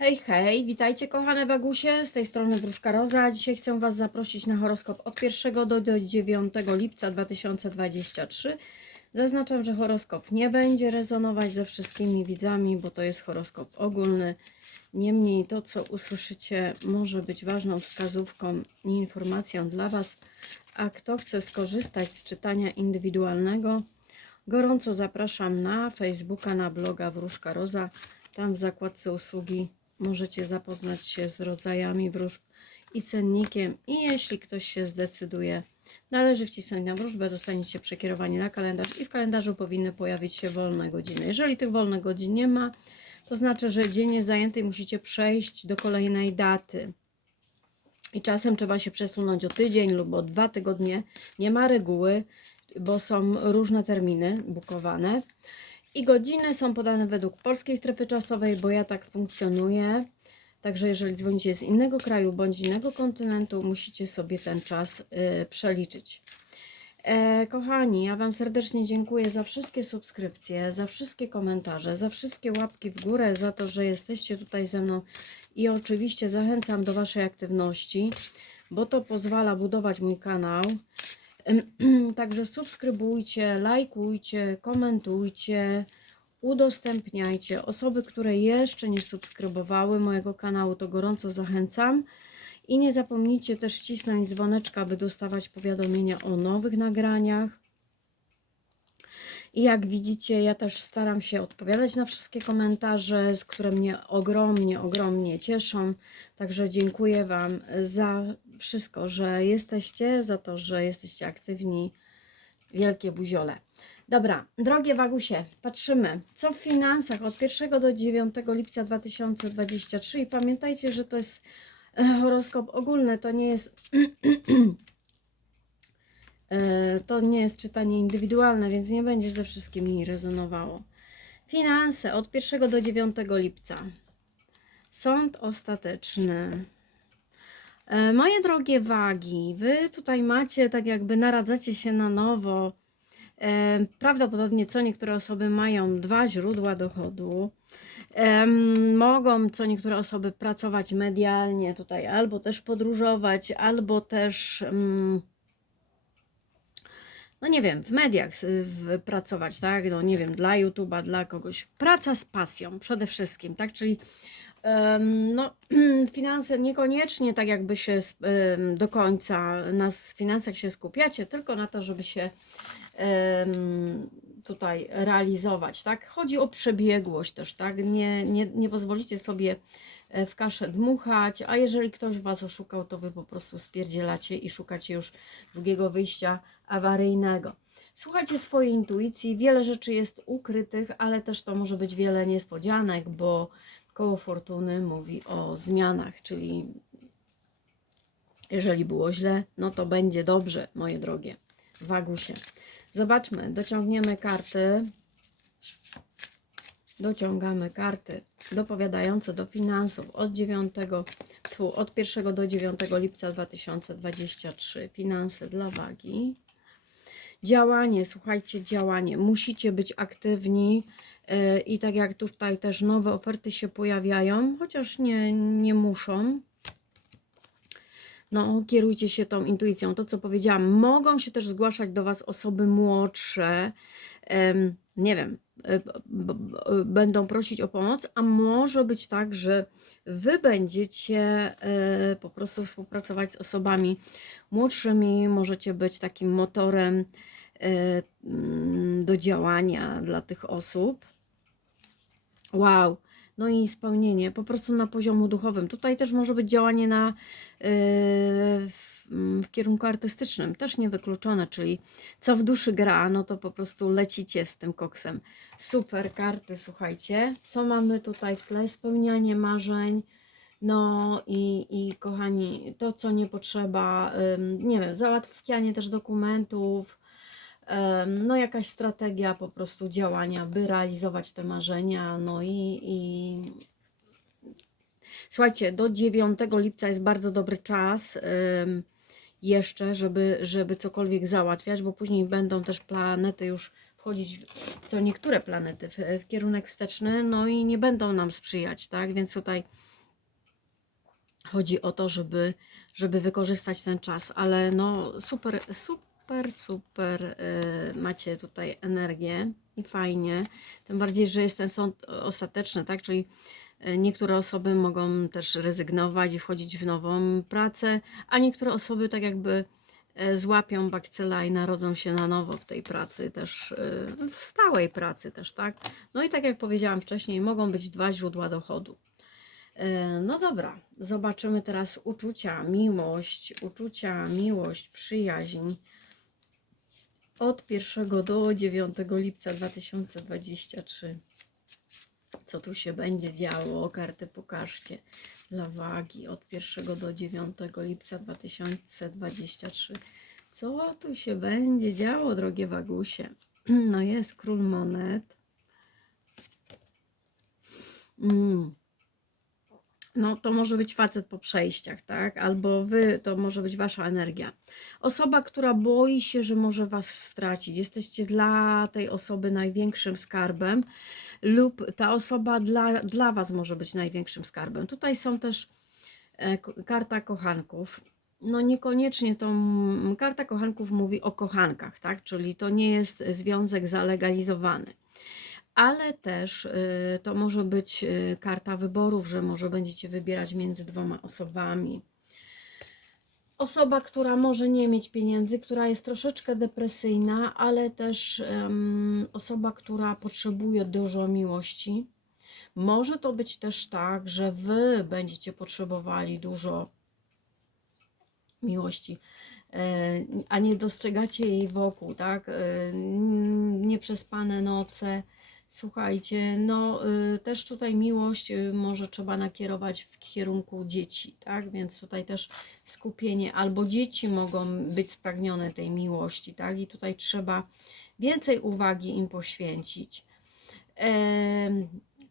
Hej, hej, witajcie kochane Wagusie, z tej strony Wróżka Roza. Dzisiaj chcę Was zaprosić na horoskop od 1 do, do 9 lipca 2023. Zaznaczam, że horoskop nie będzie rezonować ze wszystkimi widzami, bo to jest horoskop ogólny. Niemniej to, co usłyszycie, może być ważną wskazówką i informacją dla Was. A kto chce skorzystać z czytania indywidualnego, gorąco zapraszam na Facebooka, na bloga Wróżka Roza. Tam w zakładce usługi możecie zapoznać się z rodzajami wróżb i cennikiem. I jeśli ktoś się zdecyduje, należy wcisnąć na wróżbę, dostaniecie przekierowanie na kalendarz i w kalendarzu powinny pojawić się wolne godziny. Jeżeli tych wolnych godzin nie ma, to znaczy, że dzień jest zajęty i musicie przejść do kolejnej daty. I czasem trzeba się przesunąć o tydzień lub o dwa tygodnie. Nie ma reguły, bo są różne terminy bukowane. I godziny są podane według polskiej strefy czasowej, bo ja tak funkcjonuję. Także jeżeli dzwonicie z innego kraju bądź innego kontynentu, musicie sobie ten czas y, przeliczyć. E, kochani, ja Wam serdecznie dziękuję za wszystkie subskrypcje, za wszystkie komentarze, za wszystkie łapki w górę, za to, że jesteście tutaj ze mną i oczywiście zachęcam do Waszej aktywności, bo to pozwala budować mój kanał. Także subskrybujcie, lajkujcie, komentujcie, udostępniajcie. Osoby, które jeszcze nie subskrybowały mojego kanału, to gorąco zachęcam. I nie zapomnijcie też wcisnąć dzwoneczka, by dostawać powiadomienia o nowych nagraniach. I jak widzicie, ja też staram się odpowiadać na wszystkie komentarze, które mnie ogromnie, ogromnie cieszą. Także dziękuję Wam za wszystko, że jesteście, za to, że jesteście aktywni. Wielkie buziole. Dobra, drogie Wagusie, patrzymy, co w finansach od 1 do 9 lipca 2023 i pamiętajcie, że to jest e, horoskop ogólny, to nie jest E, to nie jest czytanie indywidualne, więc nie będzie ze wszystkimi rezonowało. Finanse od 1 do 9 lipca. Sąd ostateczny. E, Moje drogie wagi, wy tutaj macie tak jakby naradzacie się na nowo. E, Prawdopodobnie co niektóre osoby mają dwa źródła dochodu. Mogą co niektóre osoby pracować medialnie tutaj, albo też podróżować, albo też. No nie wiem, w mediach y, pracować, tak? No nie wiem, dla YouTube'a, dla kogoś. Praca z pasją przede wszystkim, tak? Czyli no, finanse niekoniecznie tak jakby się do końca na finansach się skupiacie, tylko na to, żeby się tutaj realizować, tak? Chodzi o przebiegłość też, tak? Nie, nie, nie pozwolicie sobie e, w kaszę dmuchać, a jeżeli ktoś Was oszukał, to Wy po prostu spierdzielacie i szukacie już drugiego wyjścia awaryjnego. Słuchajcie swojej intuicji, wiele rzeczy jest ukrytych, ale też to może być wiele niespodzianek, bo koło fortuny mówi o zmianach, czyli jeżeli było źle, no to będzie dobrze, moje drogie. Wagusie. Zobaczmy, dociągniemy karty. Dociągamy karty dopowiadające do finansów od 9, tfu, od 1 do 9 lipca 2023. Finanse dla wagi. Działanie, słuchajcie, działanie. Musicie być aktywni yy, i tak jak tutaj też nowe oferty się pojawiają, chociaż nie, nie muszą. No, kierujcie się tą intuicją. To, co powiedziałam, mogą się też zgłaszać do Was osoby młodsze, nie wiem, e, będą prosić o pomoc, a może być tak, że Wy będziecie e, po prostu współpracować z osobami młodszymi, możecie być takim motorem mm, do działania dla tych osób. Wow. No i spełnienie po prostu na poziomu duchowym. Tutaj też może być działanie na, w, mm, w kierunku artystycznym, też niewykluczone, czyli co w duszy gra, no to po prostu lecicie z tym koksem. Super karty, słuchajcie. Co mamy tutaj w tle? Spełnianie marzeń. No i, i kochani, to co nie potrzeba, nie wiem, załatwianie też dokumentów, no jakaś strategia po prostu działania, by realizować te marzenia, no i, i słuchajcie, do 9 lipca jest bardzo dobry czas jeszcze, żeby, żeby cokolwiek załatwiać, bo później będą też planety już wchodzić, co niektóre planety w, w kierunek wsteczny, no i nie będą nam sprzyjać, tak, więc tutaj chodzi o to, żeby, żeby wykorzystać ten czas, ale no super, super, super y, macie tutaj energię i fajnie, tym bardziej, że jest ten sąd ostateczny, tak, czyli niektóre osoby mogą też rezygnować i wchodzić w nową pracę, a niektóre osoby tak jakby e, złapią bakcyla i narodzą się na nowo w tej pracy też, y, w stałej pracy też, tak. No i tak jak powiedziałam wcześniej, mogą być dwa źródła dochodu. E, No dobra, zobaczymy teraz uczucia, miłość, uczucia, miłość, przyjaźń od 1 do 9 lipca 2023. Co tu się będzie działo? Karty pokażcie dla wagi od 1 do 9 lipca 2023. Co tu się będzie działo, drogie wagusie? No jest król monet. Mm. No, to może być facet po przejściach, tak? Albo wy, to może być wasza energia. Osoba, która boi się, że może was stracić. Jesteście dla tej osoby największym skarbem, lub ta osoba dla, dla was może być największym skarbem. Tutaj są też e, karta kochanków. No niekoniecznie to karta kochanków mówi o kochankach, tak? Czyli to nie jest związek zalegalizowany ale też y, to może być y, karta wyborów, że może będziecie wybierać między dwoma osobami. Osoba, która może nie mieć pieniędzy, która jest troszeczkę depresyjna, ale też em, osoba, która potrzebuje dużo miłości. Może to być też tak, że wy będziecie potrzebowali dużo miłości, e, a nie dostrzegacie jej wokół, tak? E, Nieprzespane noce. Słuchajcie, no y, też tutaj miłość y, może trzeba nakierować w kierunku dzieci, tak? Więc tutaj też skupienie, albo dzieci mogą być spragnione tej miłości, tak? I tutaj trzeba więcej uwagi im poświęcić.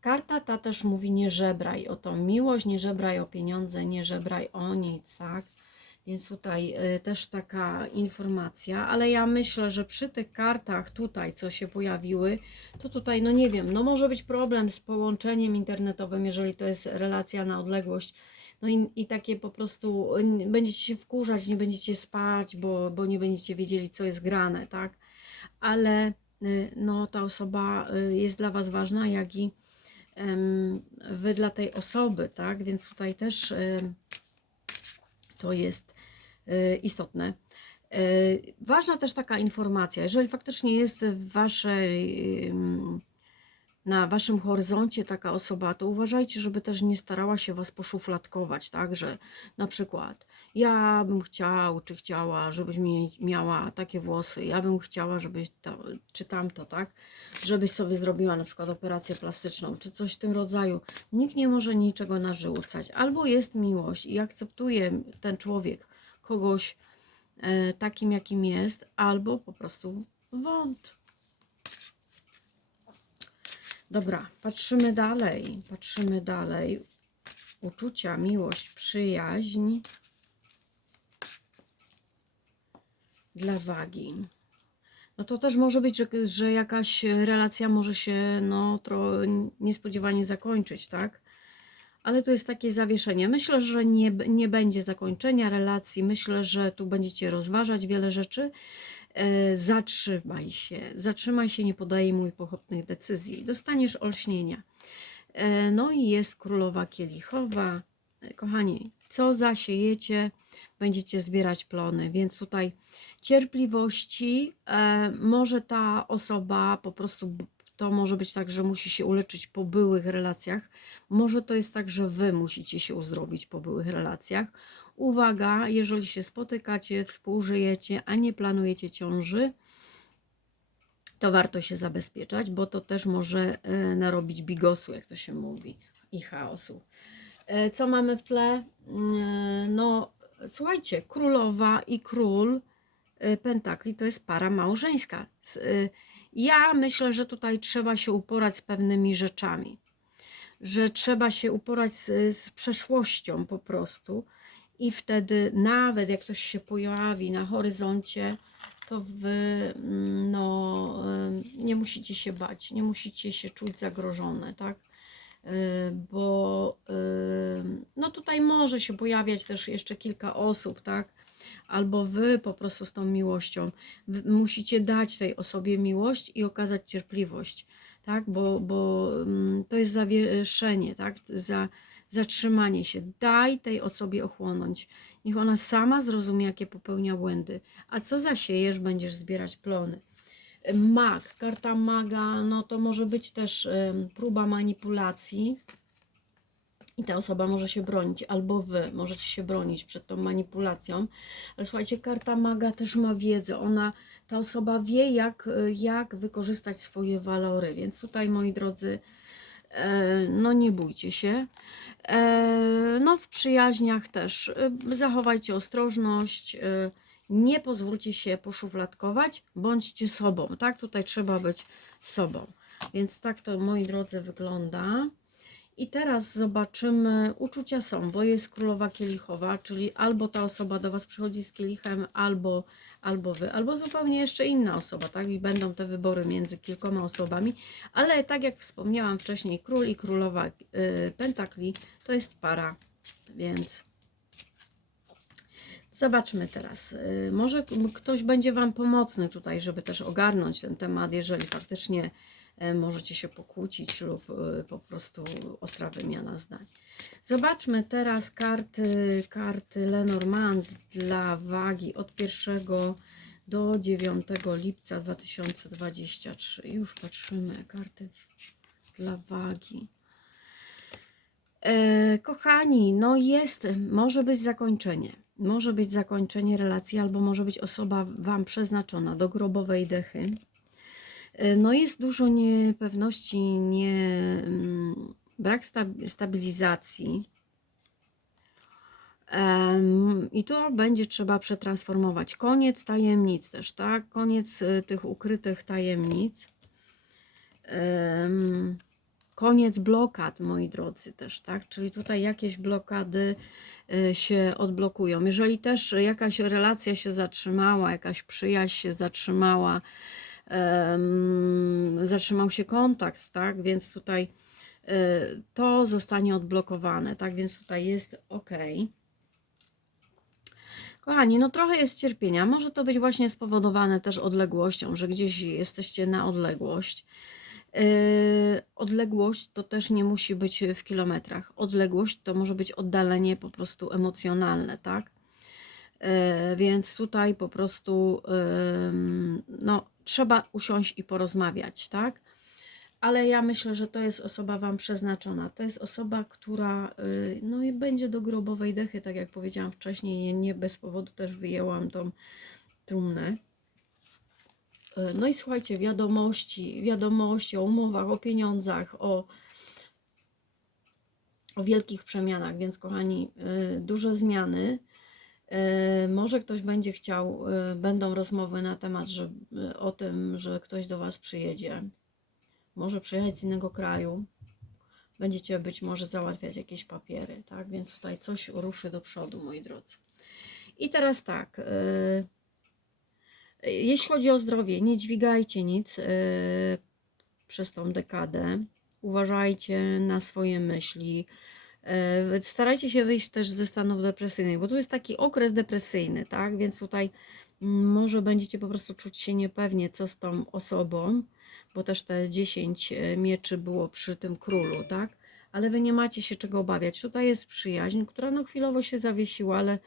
Karta ta też mówi nie żebraj o tą miłość, nie żebraj o pieniądze, nie żebraj o nic, tak? Więc tutaj y, też taka informacja, ale ja myślę, że przy tych kartach tutaj, co się pojawiły, to tutaj, no nie wiem, no może być problem z połączeniem internetowym, jeżeli to jest relacja na odległość. No i, i takie po prostu y, będziecie się wkurzać, nie będziecie spać, bo, bo nie będziecie wiedzieli, co jest grane, tak? Ale y, no ta osoba jest dla Was ważna, jak i em, Wy dla tej osoby, tak? Więc tutaj też em, to jest y, istotne. Y, Ważna też taka informacja, jeżeli faktycznie jest w waszej, na waszym horyzoncie taka osoba, to uważajcie, żeby też nie starała się was poszufladkować, tak, że na przykład ja bym chciał, czy chciała, żebyś mi- miała takie włosy, ja bym chciała, żebyś to, czy tamto, tak, żebyś sobie zrobiła na przykład operację plastyczną, czy coś w tym rodzaju. Nikt nie może niczego narzucać. Albo jest miłość i akceptuje ten człowiek kogoś e, takim, jakim jest, albo po prostu wąt. Dobra, patrzymy dalej. Patrzymy dalej. Uczucia, miłość, przyjaźń dla wagi. No to też może być, że, że jakaś relacja może się no, tro, niespodziewanie zakończyć, tak? Ale tu jest takie zawieszenie. Myślę, że nie, nie będzie zakończenia relacji. Myślę, że tu będziecie rozważać wiele rzeczy. E, zatrzymaj się. Zatrzymaj się, nie podejmuj pochopnych decyzji. Dostaniesz olśnienia. E, no i jest królowa kielichowa. Kochani, co zasiejecie, będziecie zbierać plony, więc tutaj cierpliwości. E, może ta osoba po prostu, to może być tak, że musi się uleczyć po byłych relacjach. Może to jest tak, że wy musicie się uzdrowić po byłych relacjach. Uwaga, jeżeli się spotykacie, współżyjecie, a nie planujecie ciąży, to warto się zabezpieczać, bo to też może e, narobić bigosu, jak to się mówi, i chaosu. E, Co mamy w tle? E, No, słuchajcie, królowa i król e, pentakli to jest para małżeńska. Ja myślę, że tutaj trzeba się uporać z pewnymi rzeczami, że trzeba się uporać z, z przeszłością po prostu i wtedy nawet jak ktoś się pojawi na horyzoncie, to wy mm, no, nie musicie się bać, nie musicie się czuć zagrożone, tak? Y, Bo ym, no tutaj może się pojawiać też jeszcze kilka osób, tak? Albo wy po prostu z tą miłością wy musicie dać tej osobie miłość i okazać cierpliwość, tak? Bo, bo mm, to jest zawieszenie, tak? Za, zatrzymanie się. Daj tej osobie ochłonąć. Niech ona sama zrozumie, jakie popełnia błędy. A co zasiejesz, będziesz zbierać plony. Mag, karta maga, no to może być też próba manipulacji. I ta osoba może się bronić, albo wy możecie się bronić przed tą manipulacją. Ale słuchajcie, karta maga też ma wiedzę. Ona, ta osoba wie, jak, jak wykorzystać swoje walory. Więc tutaj, moi drodzy, e, no nie bójcie się. E, No, w przyjaźniach też e, zachowajcie ostrożność. Nie pozwólcie się poszufladkować, bądźcie sobą. Tak, tutaj trzeba być sobą. Więc tak to, moi drodzy, wygląda. I teraz zobaczymy, uczucia są, bo jest królowa kielichowa, czyli albo ta osoba do Was przychodzi z kielichem, albo, albo Wy, albo zupełnie jeszcze inna osoba, tak? I będą te wybory między kilkoma osobami, ale tak jak wspomniałam wcześniej, król i królowa y, pentakli to jest para, więc zobaczmy teraz. Y, może ktoś będzie Wam pomocny tutaj, żeby też ogarnąć ten temat, jeżeli faktycznie e, możecie się pokłócić lub e, po prostu ostra wymiana zdań. Zobaczmy teraz karty, karty Lenormand dla wagi od 1 do 9 lipca 2023. Już patrzymy, karty dla wagi. E, kochani, no jest, może być zakończenie. Może być zakończenie relacji, albo może być osoba Wam przeznaczona do grobowej dechy. E, No jest dużo niepewności, nie, mm, brak sta- stabilizacji. I to będzie trzeba przetransformować. Koniec tajemnic też, tak? Koniec y, tych ukrytych tajemnic. Em, Koniec blokad, moi drodzy, też, tak? Czyli tutaj jakieś blokady y, się odblokują. Jeżeli też jakaś relacja się zatrzymała, jakaś przyjaźń się zatrzymała, zatrzymał się kontakt, tak? Więc tutaj y, to zostanie odblokowane, tak? Więc tutaj jest ok. Kochani, no trochę jest cierpienia. Może to być właśnie spowodowane też odległością, że gdzieś jesteście na odległość. Yy, odległość to też nie musi być w kilometrach. Odległość to może być oddalenie po prostu emocjonalne, tak? Yy, więc tutaj po prostu no, trzeba usiąść i porozmawiać, tak? Ale ja myślę, że to jest osoba Wam przeznaczona. To jest osoba, która y, no, i będzie do grobowej dechy, tak jak powiedziałam wcześniej. Nie, nie bez powodu też wyjęłam tą trumnę. Y, No i słuchajcie, wiadomości, wiadomości o umowach, o pieniądzach, o, o wielkich przemianach, więc kochani, y, duże zmiany. Y, Może ktoś będzie chciał, będą rozmowy na temat, że, o tym, że ktoś do Was przyjedzie. Może przyjechać z innego kraju. Będziecie być może załatwiać jakieś papiery, tak? Więc tutaj coś ruszy do przodu, moi drodzy. I teraz tak. y, jeśli chodzi o zdrowie, nie dźwigajcie nic y, przez tą dekadę. Uważajcie na swoje myśli. Y, starajcie się wyjść też ze stanów depresyjnych, bo tu jest taki okres depresyjny, tak? Więc tutaj mm, może będziecie po prostu czuć się niepewnie, co z tą osobą, bo też te 10 mieczy było przy tym królu, tak? Ale wy nie macie się czego obawiać. Tutaj jest przyjaźń, która no chwilowo się zawiesiła, ale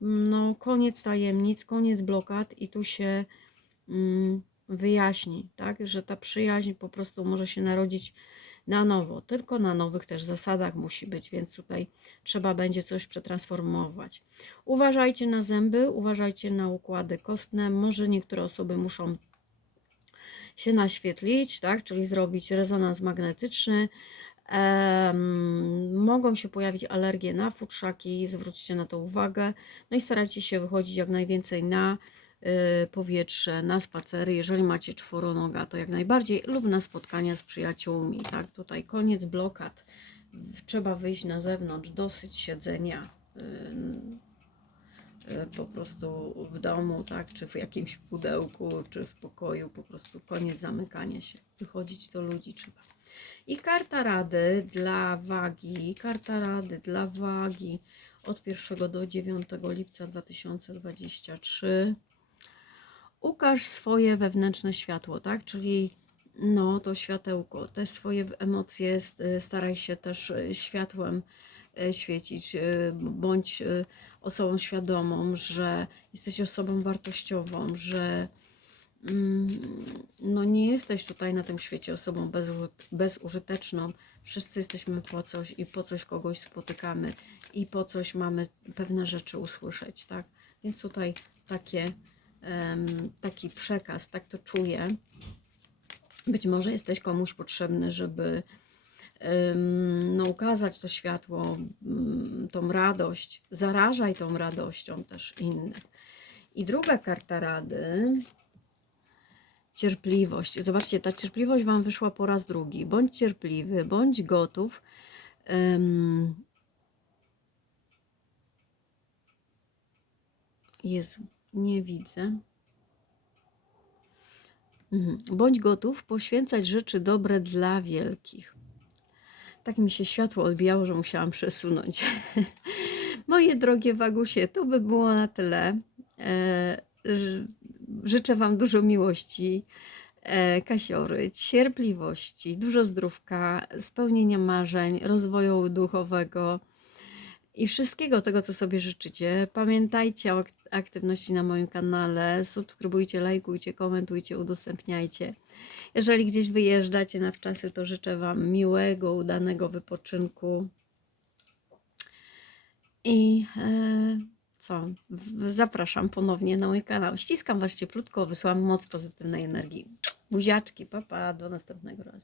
no, koniec tajemnic, koniec blokad i tu się mm, wyjaśni, tak, że ta przyjaźń po prostu może się narodzić na nowo, tylko na nowych też zasadach musi być, więc tutaj trzeba będzie coś przetransformować. Uważajcie na zęby, uważajcie na układy kostne, może niektóre osoby muszą się naświetlić, tak, czyli zrobić rezonans magnetyczny, Em, mogą się pojawić alergie na futrzaki, zwróćcie na to uwagę. No i starajcie się wychodzić jak najwięcej na y, powietrze, na spacery. Jeżeli macie czworonoga, to jak najbardziej, lub na spotkania z przyjaciółmi. Tak, tutaj koniec blokad. Trzeba wyjść na zewnątrz, dosyć siedzenia. y, y, Po prostu w domu, tak, czy w jakimś pudełku, czy w pokoju, po prostu koniec zamykania się. Wychodzić do ludzi trzeba. I karta rady dla wagi, karta rady dla wagi od 1 do 9 lipca 2023. Ukaż swoje wewnętrzne światło, tak? Czyli no to światełko, te swoje emocje st- staraj się też y, światłem y, świecić. y, Bądź osobą świadomą, że jesteś osobą wartościową, że no nie jesteś tutaj na tym świecie osobą bezużyt- bezużyteczną. Wszyscy jesteśmy po coś i po coś kogoś spotykamy i po coś mamy pewne rzeczy usłyszeć, tak? Więc tutaj takie, taki przekaz, tak to czuję. Być może jesteś komuś potrzebny, żeby no, ukazać to światło, mm, tą radość. Zarażaj tą radością też innych. I druga karta rady. Cierpliwość. Zobaczcie, ta cierpliwość Wam wyszła po raz drugi. Bądź cierpliwy, bądź gotów. em, Jezu, nie widzę. Mhm. Bądź gotów poświęcać rzeczy dobre dla wielkich. Tak mi się światło odbijało, że musiałam przesunąć. Moje drogie Wagusie, to by było na tyle. E, życzę Wam dużo miłości, e, kasiory, cierpliwości, dużo zdrówka, spełnienia marzeń, rozwoju duchowego i wszystkiego tego, co sobie życzycie. Pamiętajcie o ak- aktywności na moim kanale. Subskrybujcie, lajkujcie, komentujcie, udostępniajcie. Jeżeli gdzieś wyjeżdżacie na wczasy, to życzę Wam miłego, udanego wypoczynku. I e, co? Zapraszam ponownie na mój kanał. Ściskam Was cieplutko, wysyłam moc pozytywnej energii. Buziaczki, papa, do następnego razu.